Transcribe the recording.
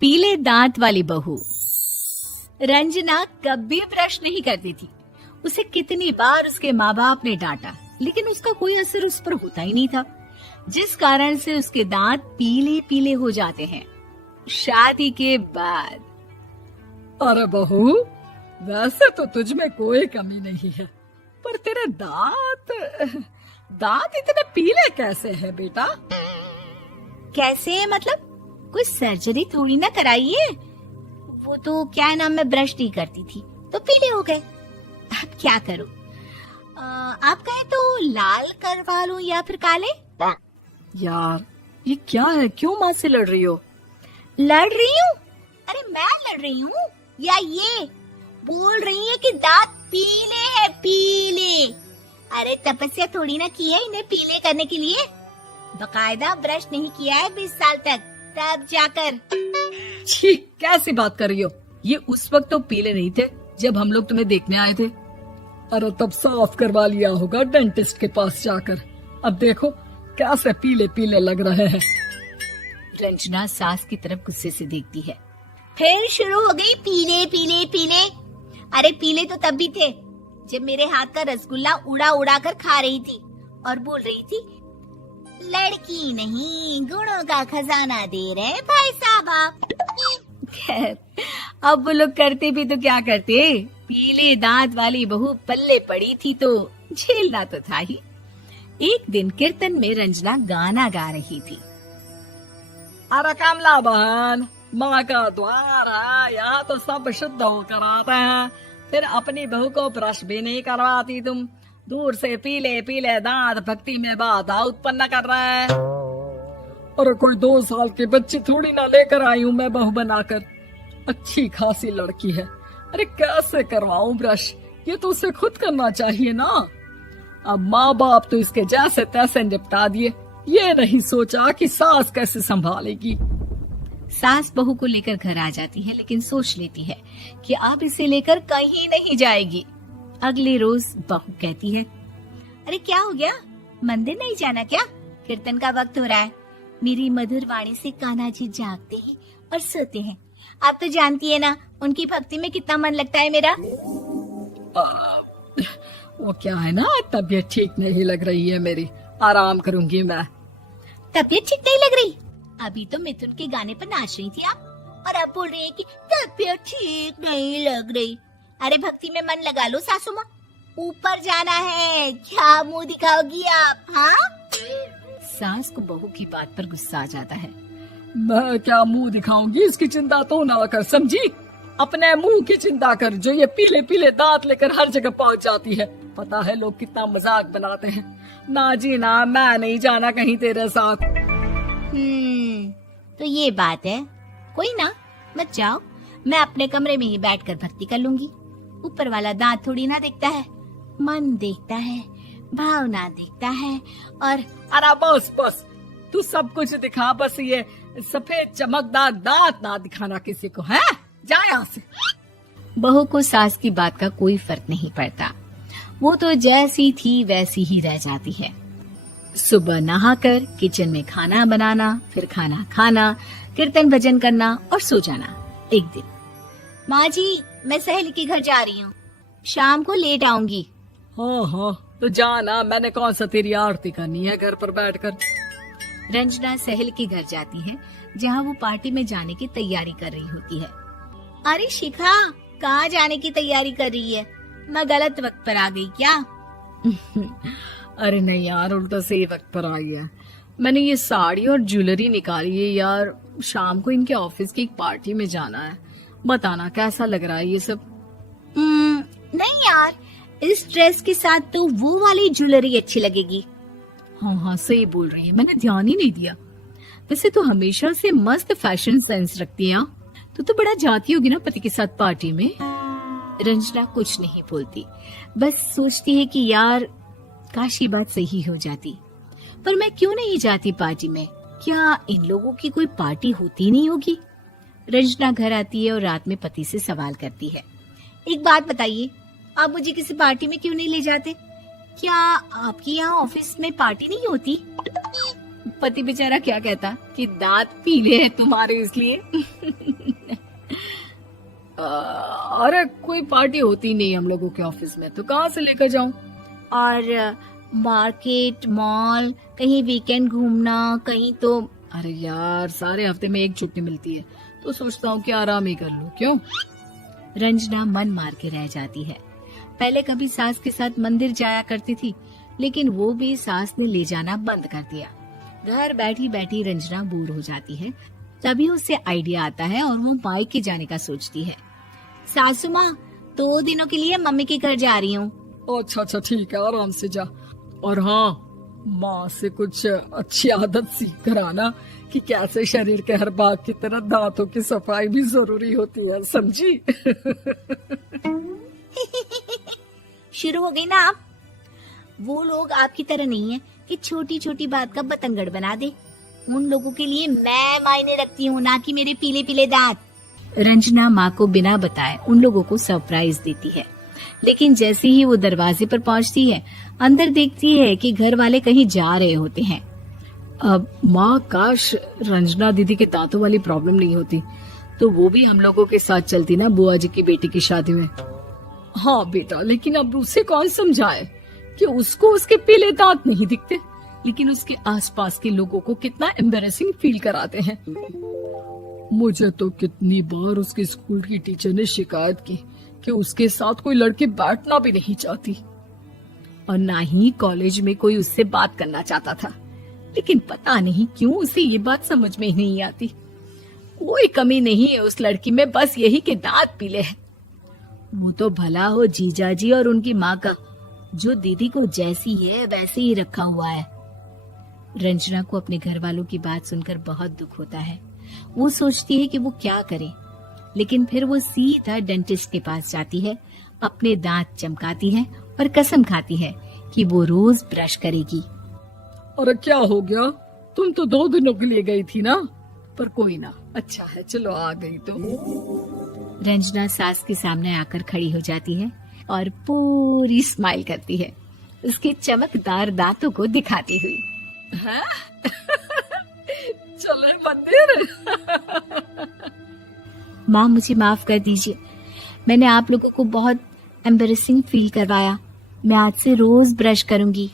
पीले दांत वाली बहू। रंजना कभी ब्रश नहीं करती थी। उसे कितनी बार उसके माँ बाप ने डांटा, लेकिन उसका कोई असर उस पर होता ही नहीं था, जिस कारण से उसके दांत पीले पीले हो जाते हैं। शादी के बाद अरे बहू, वैसे तो तुझ में कोई कमी नहीं है, पर तेरे दांत इतने पीले कैसे हैं बेटा? कैसे मतलब? कोई सर्जरी थोड़ी ना कराई है। वो तो क्या नाम, मैं ब्रश नहीं करती थी तो पीले हो गए। अब क्या करूं? आप कहें तो लाल करवा लूं या फिर काले? यार ये क्या है, क्यों माँ से लड़ रही हो? लड़ रही हूँ? अरे मैं लड़ रही हूँ या ये बोल रही है कि दांत पीले हैं, पीले। अरे तपस्या थोड़ी ना की है इन्हें पीले करने के लिए। बकायदा ब्रश नहीं किया है 20 साल तक, तब जाकर। छी, कैसी बात कर रही हो? ये उस वक्त तो पीले नहीं थे जब हम लोग तुम्हें देखने आए थे। अरे तब साफ करवा लिया होगा डेंटिस्ट के पास जाकर। अब देखो कैसे पीले पीले लग रहे हैं। रंजना सास की तरफ गुस्से से देखती है। फिर शुरू हो गई पीले पीले पीले। अरे पीले तो तब भी थे जब मेरे हाथ का रसगुल्ला उड़ा उड़ा कर खा रही थी और बोल रही थी, लड़की नहीं गुणों का खजाना दे रहे भाई साहब आप। खैर, अब वो लोग करते भी तो क्या करते, पीले दांत वाली बहू पल्ले पड़ी थी तो झेलना तो था ही। एक दिन कीर्तन में रंजना गाना गा रही थी। अरे कमला बहन, माँ का द्वार है, यहाँ तो सब शुद्ध होकर आते हैं, फिर अपनी बहू को ब्रश भी नहीं करवाती तुम। दूर से पीले पीले दांत भक्ति में बाधा उत्पन्न कर रहे हैं। अरे कोई 2 साल की बच्ची थोड़ी ना लेकर आई हूँ मैं बहू बनाकर। अच्छी खासी लड़की है, अरे कैसे करवाऊं ब्रश? ये तो उसे खुद करना चाहिए ना। अब माँ बाप तो इसके जैसे तैसे निपटा दिए, ये नहीं सोचा कि सास कैसे संभालेगी। सास बहू को लेकर घर आ जाती है, लेकिन सोच लेती है कि अब इसे लेकर कहीं नहीं जाएगी। अगले रोज बहू कहती है, अरे क्या हो गया, मंदिर नहीं जाना क्या? कीर्तन का वक्त हो रहा है। मेरी मधुर वाणी से कान्हा जी जागते हैं और सोते हैं। आप तो जानती है ना उनकी भक्ति में कितना मन लगता है मेरा। वो क्या है ना, तबीयत ठीक नहीं लग रही है मेरी, आराम करूंगी मैं। तबीयत ठीक नहीं लग रही? अभी तो मिथुन के गाने पर नाच रही थी आप, और अब बोल रही है कि तबीयत ठीक नहीं लग रही। अरे भक्ति में मन लगा लो सासू माँ, ऊपर जाना है, क्या मुंह दिखाओगी आप? हाँ? सास को बहू की बात पर गुस्सा आ जाता है। मैं क्या मुंह दिखाऊंगी, इसकी चिंता तो ना कर, समझी? अपने मुंह की चिंता कर, जो ये पीले पीले दांत लेकर हर जगह पहुंच जाती है। पता है लोग कितना मजाक बनाते हैं। ना जी ना, मैं नहीं जाना कहीं तेरे साथ। तो ये बात है, कोई ना, मत जाओ, मैं अपने कमरे में ही बैठकर भक्ति कर लूंगी। ऊपर वाला दांत थोड़ी ना देखता है, मन देखता है, भावना देखता है। और अरे बस बस, तू सब कुछ दिखा, बस ये सफेद चमकदार दांत ना दिखाना किसी को, है? जा यहाँ से। बहू को सास की बात का कोई फर्क नहीं पड़ता, वो तो जैसी थी वैसी ही रह जाती है। सुबह नहाकर किचन में खाना बनाना, फिर खाना खाना, कीर्तन भजन करना और सो जाना। एक दिन, माँ जी मैं सहेली के घर जा रही हूँ, शाम को लेट आऊंगी। हाँ हाँ, तो जाना, मैंने कौन सा तेरी आरती करनी है घर पर बैठकर। रंजना सहेली के घर जाती है, जहाँ वो पार्टी में जाने की तैयारी कर रही होती है। अरे शिखा, कहाँ जाने की तैयारी कर रही है? मैं गलत वक्त पर आ गई क्या? अरे नहीं यार, उल्टा सही वक्त पर आ गया। मैंने ये साड़ी और ज्वेलरी निकाली है यार, शाम को इनके ऑफिस की एक पार्टी में जाना है। बताना कैसा लग रहा है ये सब? नहीं यार, इस ड्रेस के साथ तो वो वाली ज्वेलरी अच्छी लगेगी। हाँ हाँ सही बोल रही है, मैंने ध्यान ही नहीं दिया। वैसे तो हमेशा से मस्त फैशन सेंस रखती है। तो बड़ा जाती होगी ना पति के साथ पार्टी में। रंजना कुछ नहीं बोलती, बस सोचती है कि यार काश ये बात सही हो जाती, पर मैं क्यों नहीं जाती पार्टी में? क्या इन लोगों की कोई पार्टी होती नहीं होगी? रंजना घर आती है और रात में पति से सवाल करती है, एक बात बताइए, आप मुझे किसी पार्टी में क्यों नहीं ले जाते? क्या आपके यहाँ ऑफिस में पार्टी नहीं होती? पति बेचारा क्या कहता कि दांत पीले हैं तुम्हारे इसलिए। अरे कोई पार्टी होती नहीं हम लोगों के ऑफिस में, तो कहाँ से लेकर जाऊं? और मार्केट, मॉल, कहीं वीकेंड घूमना, कहीं तो। अरे यार, सारे हफ्ते में एक छुट्टी मिलती है, तो सोचता हूँ कि आराम ही कर लूं। क्यों? रंजना मन मार के रह जाती है। पहले कभी सास के साथ मंदिर जाया करती थी, लेकिन वो भी सास ने ले जाना बंद कर दिया। घर बैठी बैठी रंजना बोर हो जाती है। तभी उसे आइडिया आता है और वो मायके जाने का सोचती है। सासू माँ, 2 दिनों के लिए मम्मी के घर जा रही हूँ। अच्छा ठीक है, आराम से जा। और हाँ, माँ से कुछ अच्छी आदत सीख कर आना कि कैसे शरीर के हर भाग की तरह दांतों की सफाई भी जरूरी होती है, समझी? शुरू हो गई ना आप। वो लोग आपकी तरह नहीं है कि छोटी छोटी बात का बतंगड़ बना दे। उन लोगों के लिए मैं मायने रखती हूँ, ना कि मेरे पीले पीले दांत। रंजना माँ को बिना बताए उन लोगों को सरप्राइज देती है, लेकिन जैसे ही वो दरवाजे पर पहुँचती है, अंदर देखती है कि घर वाले कहीं जा रहे होते हैं। अब माँ, काश रंजना दीदी के दांतों वाली प्रॉब्लम नहीं होती, तो वो भी हम लोगों के साथ चलती ना बुआ जी की बेटी की शादी में। हाँ बेटा, लेकिन अब उसे कौन समझाए कि उसको उसके पीले दांत नहीं दिखते, लेकिन उसके आसपास के लोगों को कितना एम्बैरेसिंग फील कराते हैं। मुझे तो कितनी बार उसके स्कूल की टीचर ने शिकायत की कि उसके साथ कोई लड़की बैठना भी नहीं चाहती, और ना ही कॉलेज में कोई उससे बात करना चाहता था। लेकिन पता नहीं क्यों उसे ये बात समझ में ही नहीं आती। कोई कमी नहीं है उस लड़की में, बस यही कि दांत पीले हैं। वो तो भला हो जीजा जी और उनकी माँ का, जो दीदी को जैसी है वैसे ही रखा हुआ है। रंजना को अपने घर वालों की बात सुनकर बहुत दुख होता है। वो सोचती है कि वो क्या करे, लेकिन फिर वो सीधा डेंटिस्ट के पास जाती है, अपने दांत चमकाती है और कसम खाती है कि वो रोज ब्रश करेगी। अरे क्या हो गया? तुम तो 2 दिनों के लिए गई थी ना, पर कोई ना, अच्छा है, चलो आ गई तो। रंजना सास के सामने आकर खड़ी हो जाती है और पूरी स्माइल करती है, उसके चमकदार दांतों को दिखाती हुई। हैं? चले मंदिर। माँ, मुझे माफ कर दीजिए, मैंने आप लोगों को बहुत एम्बैरेसिंग फील करवाया। मैं आज से रोज ब्रश करूंगी।